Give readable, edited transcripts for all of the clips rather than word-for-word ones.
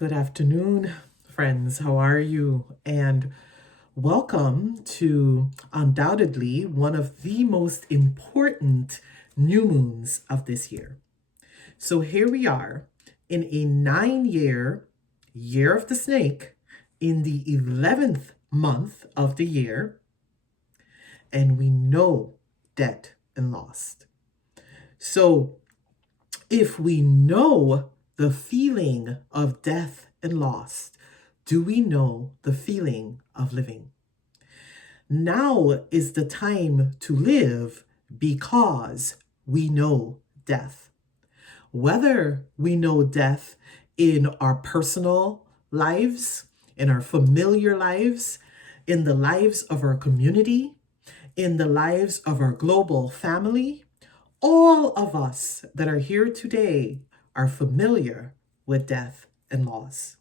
Good afternoon, friends. How are you? And welcome to undoubtedly one of the most important new moons of this year. So here we are in a 9-year year of the snake in the 11th month of the year, and we know debt and loss. So if we know the feeling of death and loss, do we know the feeling of living? Now is the time to live because we know death. Whether we know death in our personal lives, in our familiar lives, in the lives of our community, in the lives of our global family, all of us that are here today are familiar with death and loss.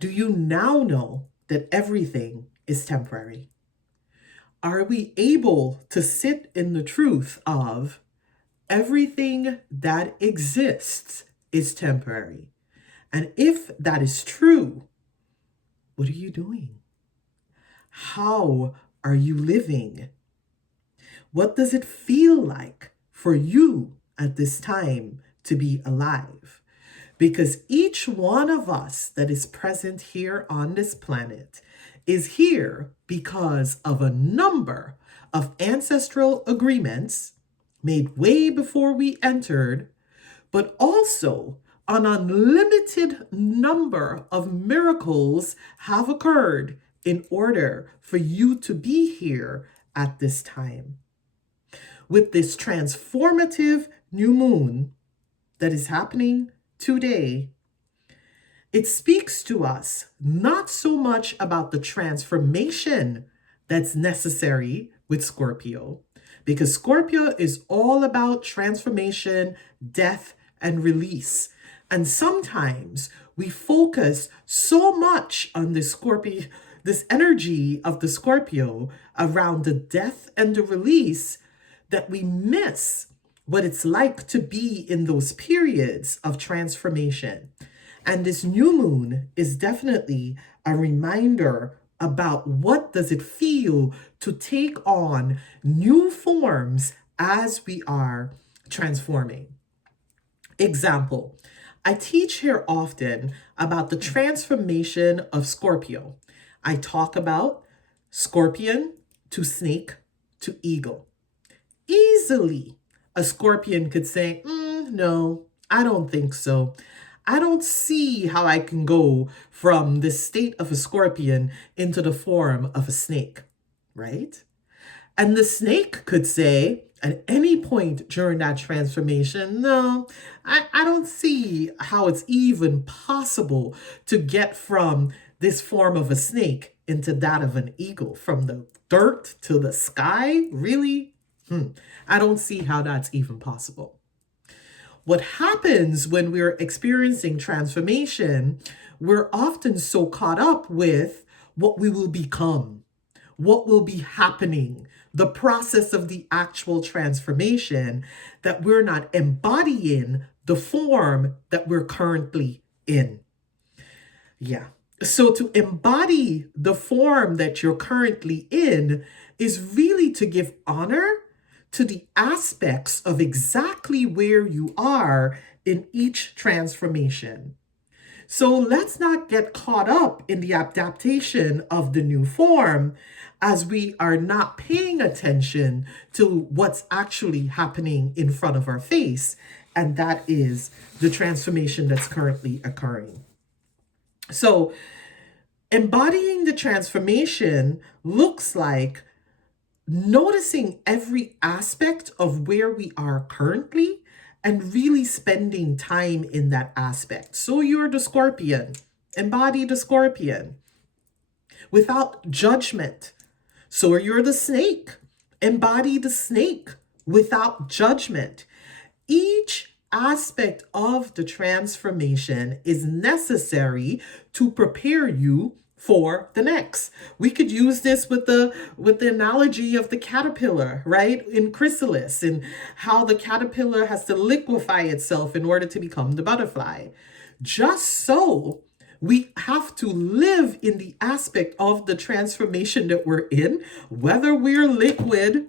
Do you now know that everything is temporary? Are we able to sit in the truth of everything that exists is temporary? And if that is true, what are you doing? How are you living? What does it feel like for you at this time to be alive? Because each one of us that is present here on this planet is here because of a number of ancestral agreements made way before we entered, but also an unlimited number of miracles have occurred in order for you to be here at this time. With this transformative new moon that is happening today, it speaks to us not so much about the transformation that's necessary with Scorpio, because Scorpio is all about transformation, death, and release. And sometimes we focus so much on the Scorpio, this energy of the Scorpio around the death and the release, that we miss what it's like to be in those periods of transformation. And this new moon is definitely a reminder about what does it feel to take on new forms as we are transforming. Example, I teach here often about the transformation of Scorpio. I talk about scorpion to snake to eagle. Easily, a scorpion could say, no, I don't think so. I don't see how I can go from the state of a scorpion into the form of a snake, right? And the snake could say at any point during that transformation, no, I don't see how it's even possible to get from this form of a snake into that of an eagle, from the dirt to the sky, really? I don't see how that's even possible. What happens when we're experiencing transformation, we're often so caught up with what we will become, what will be happening, the process of the actual transformation, that we're not embodying the form that we're currently in. Yeah. So to embody the form that you're currently in is really to give honor to the aspects of exactly where you are in each transformation. So let's not get caught up in the adaptation of the new form as we are not paying attention to what's actually happening in front of our face, and that is the transformation that's currently occurring. So embodying the transformation looks like noticing every aspect of where we are currently and really spending time in that aspect. So you're the scorpion, embody the scorpion without judgment. So you're the snake, embody the snake without judgment. Each aspect of the transformation is necessary to prepare you for the next. We could use this with the analogy of the caterpillar, right? In chrysalis, and how the caterpillar has to liquefy itself in order to become the butterfly. Just so we have to live in the aspect of the transformation that we're in, whether we're liquid,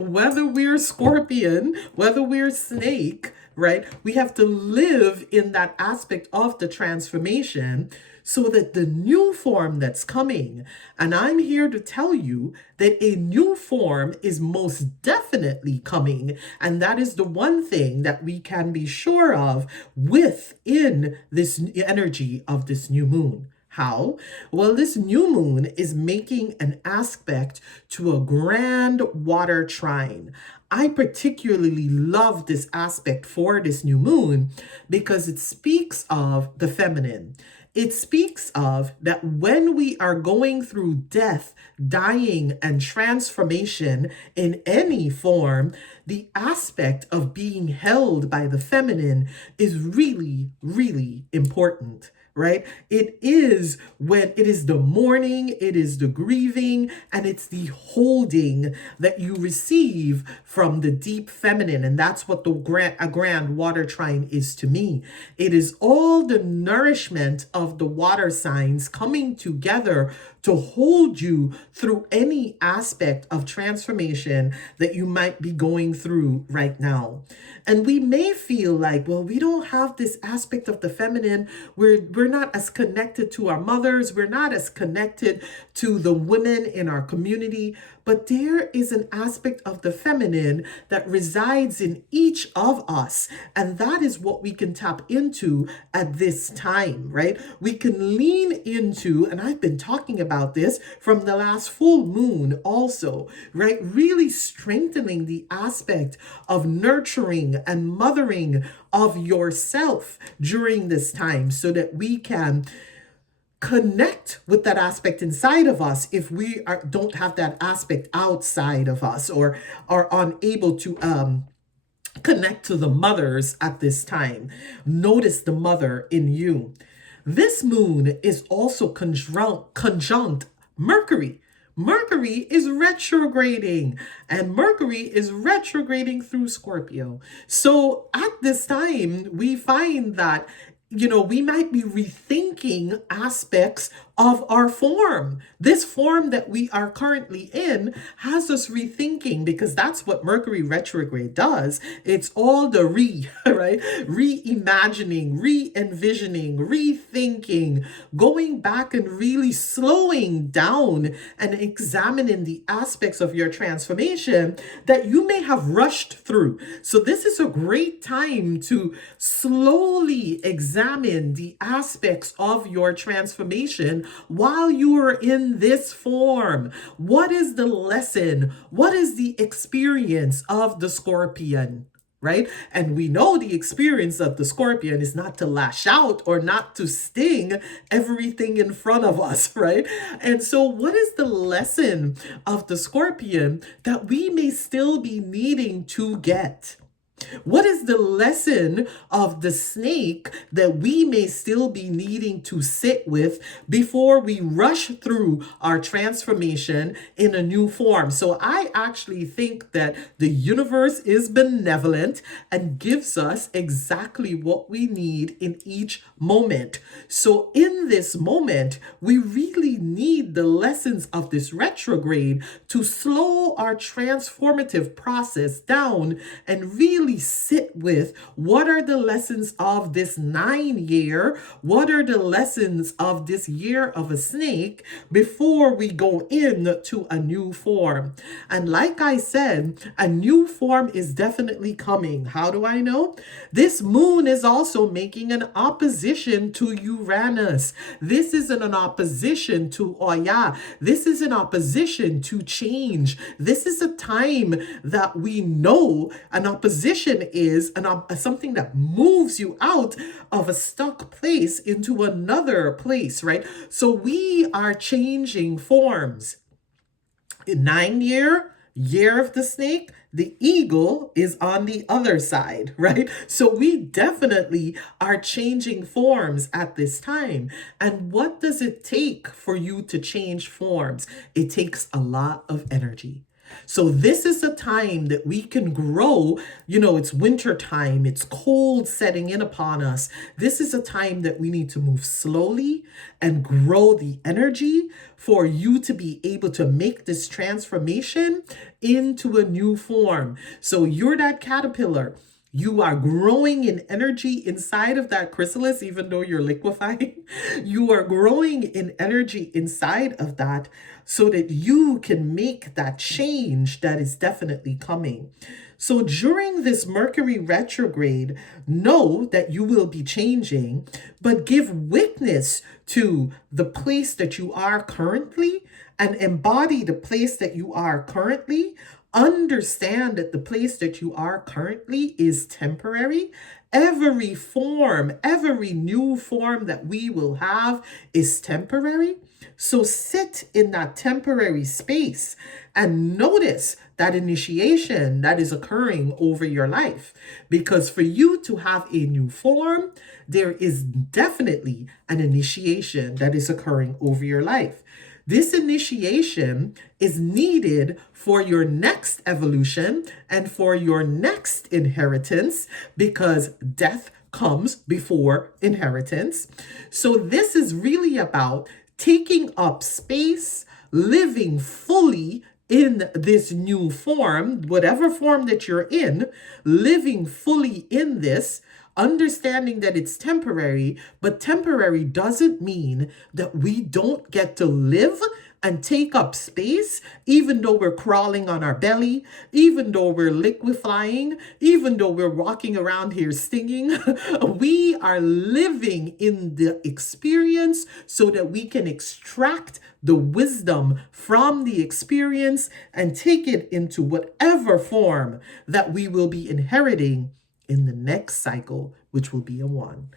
whether we're scorpion, whether we're snake, right? We have to live in that aspect of the transformation so that the new form that's coming, and I'm here to tell you that a new form is most definitely coming, and that is the one thing that we can be sure of within this energy of this new moon. How? Well, this new moon is making an aspect to a grand water trine. I particularly love this aspect for this new moon because it speaks of the feminine. It speaks of that when we are going through death, dying, and transformation in any form, the aspect of being held by the feminine is really, really important. Right? It is when it is the mourning, it is the grieving, and it's the holding that you receive from the deep feminine. And that's what a grand water trine is to me. It is all the nourishment of the water signs coming together to hold you through any aspect of transformation that you might be going through right now. And we may feel like, well, we don't have this aspect of the feminine. We're not as connected to our mothers. We're not as connected to the women in our community. But there is an aspect of the feminine that resides in each of us. And that is what we can tap into at this time, right? We can lean into, and I've been talking about this from the last full moon also, right? Really strengthening the aspect of nurturing and mothering of yourself during this time so that we can connect with that aspect inside of us if we don't have that aspect outside of us or are unable to connect to the mothers at this time. Notice the mother in you. This moon is also conjunct Mercury. Mercury is retrograding, and Mercury is retrograding through Scorpio. So at this time, we find that we might be rethinking aspects of our form. This form that we are currently in has us rethinking, because that's what Mercury retrograde does. It's all the right? Reimagining, re-envisioning, rethinking, going back and really slowing down and examining the aspects of your transformation that you may have rushed through. So this is a great time to slowly examine the aspects of your transformation while you are in this form. What is the lesson? What is the experience of the Scorpion? Right? And we know the experience of the Scorpion is not to lash out or not to sting everything in front of us, right? And so what is the lesson of the Scorpion that we may still be needing to get? What is the lesson of the snake that we may still be needing to sit with before we rush through our transformation in a new form? So I actually think that the universe is benevolent and gives us exactly what we need in each moment. So in this moment, we really need the lessons of this retrograde to slow our transformative process down and really sit with what are the lessons of this 9-year, what are the lessons of this year of a snake before we go into a new form. And like I said, a new form is definitely coming. How do I know? This moon is also making an opposition to Uranus. This is an opposition to Oya. This is an opposition to change. This is a time that we know an opposition is something that moves you out of a stuck place into another place, right? So we are changing forms. 9-year of the snake, the eagle is on the other side, right? So we definitely are changing forms at this time. And what does it take for you to change forms? It takes a lot of energy. So this is a time that we can grow. It's winter time, it's cold setting in upon us. This is a time that we need to move slowly and grow the energy for you to be able to make this transformation into a new form. So you're that caterpillar. You are growing in energy inside of that chrysalis, even though you're liquefying. You are growing in energy inside of that so that you can make that change that is definitely coming. So during this Mercury retrograde, know that you will be changing, but give witness to the place that you are currently and embody the place that you are currently. Understand that the place that you are currently is temporary. Every form, every new form that we will have is temporary. So sit in that temporary space and notice that initiation that is occurring over your life. Because for you to have a new form, there is definitely an initiation that is occurring over your life. This initiation is needed for your next evolution and for your next inheritance, because death comes before inheritance. So this is really about taking up space, living fully in this new form, whatever form that you're in, living fully in this, understanding that it's temporary, but temporary doesn't mean that we don't get to live and take up space, even though we're crawling on our belly, even though we're liquefying, even though we're walking around here stinging. We are living in the experience so that we can extract the wisdom from the experience and take it into whatever form that we will be inheriting in the next cycle, which will be a one.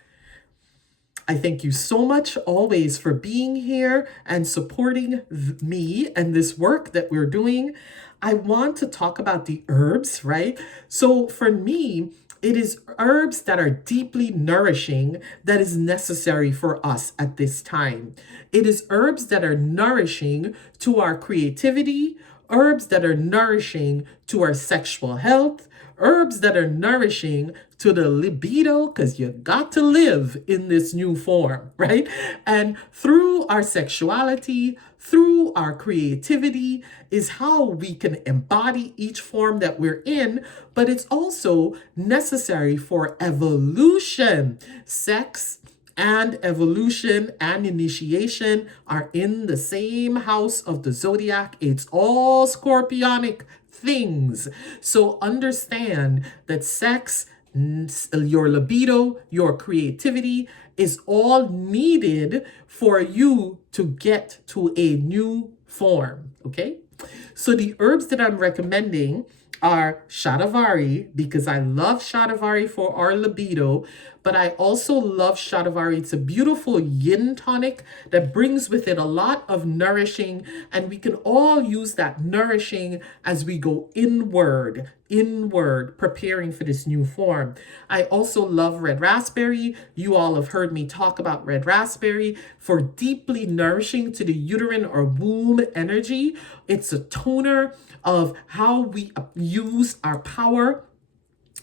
I thank you so much always for being here and supporting me and this work that we're doing. I want to talk about the herbs, right? So for me, it is herbs that are deeply nourishing that is necessary for us at this time. It is herbs that are nourishing to our creativity, herbs that are nourishing to our sexual health, herbs that are nourishing to the libido, because you got to live in this new form, right? And through our sexuality, through our creativity is how we can embody each form that we're in, but it's also necessary for evolution. Sex and evolution and initiation are in the same house of the zodiac. It's all scorpionic things. So understand that sex, your libido, your creativity is all needed for you to get to a new form, okay? So the herbs that I'm recommending are Shatavari, because I love Shatavari for our libido, but I also love Shatavari. It's a beautiful yin tonic that brings with it a lot of nourishing, and we can all use that nourishing as we go inward, preparing for this new form. I also love red raspberry. You all have heard me talk about red raspberry for deeply nourishing to the uterine or womb energy. It's a toner of how we use our power.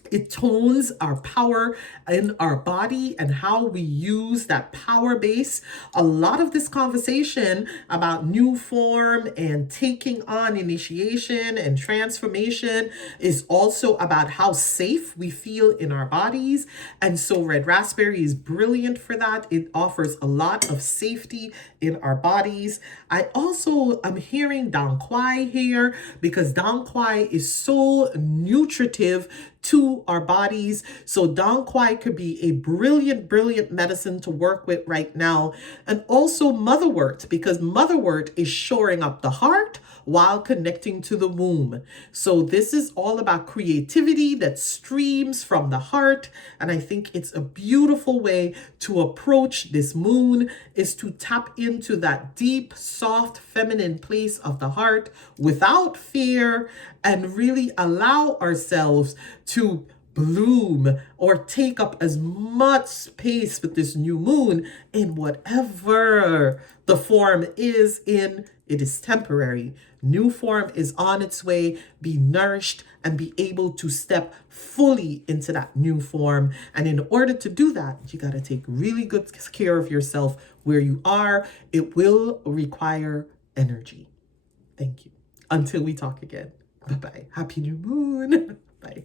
It tones our power in our body and how we use that power base. A lot of this conversation about new form and taking on initiation and transformation is also about how safe we feel in our bodies. And so red raspberry is brilliant for that. It offers a lot of safety in our bodies. I also am hearing Dang Quai here, because Dang Quai is so nutritive to our bodies. So Dang Quai could be a brilliant, brilliant medicine to work with right now. And also motherwort, because motherwort is shoring up the heart while connecting to the womb. So this is all about creativity that streams from the heart. And I think it's a beautiful way to approach this moon, is to tap into that deep, soft, feminine place of the heart without fear, and really allow ourselves to bloom or take up as much space with this new moon in whatever the form is in It is temporary. New form is on its way. Be nourished and be able to step fully into that new form. And in order to do that, you got to take really good care of yourself where you are. It will require energy. Thank you. Until we talk again. Bye-bye. Happy new moon. Bye.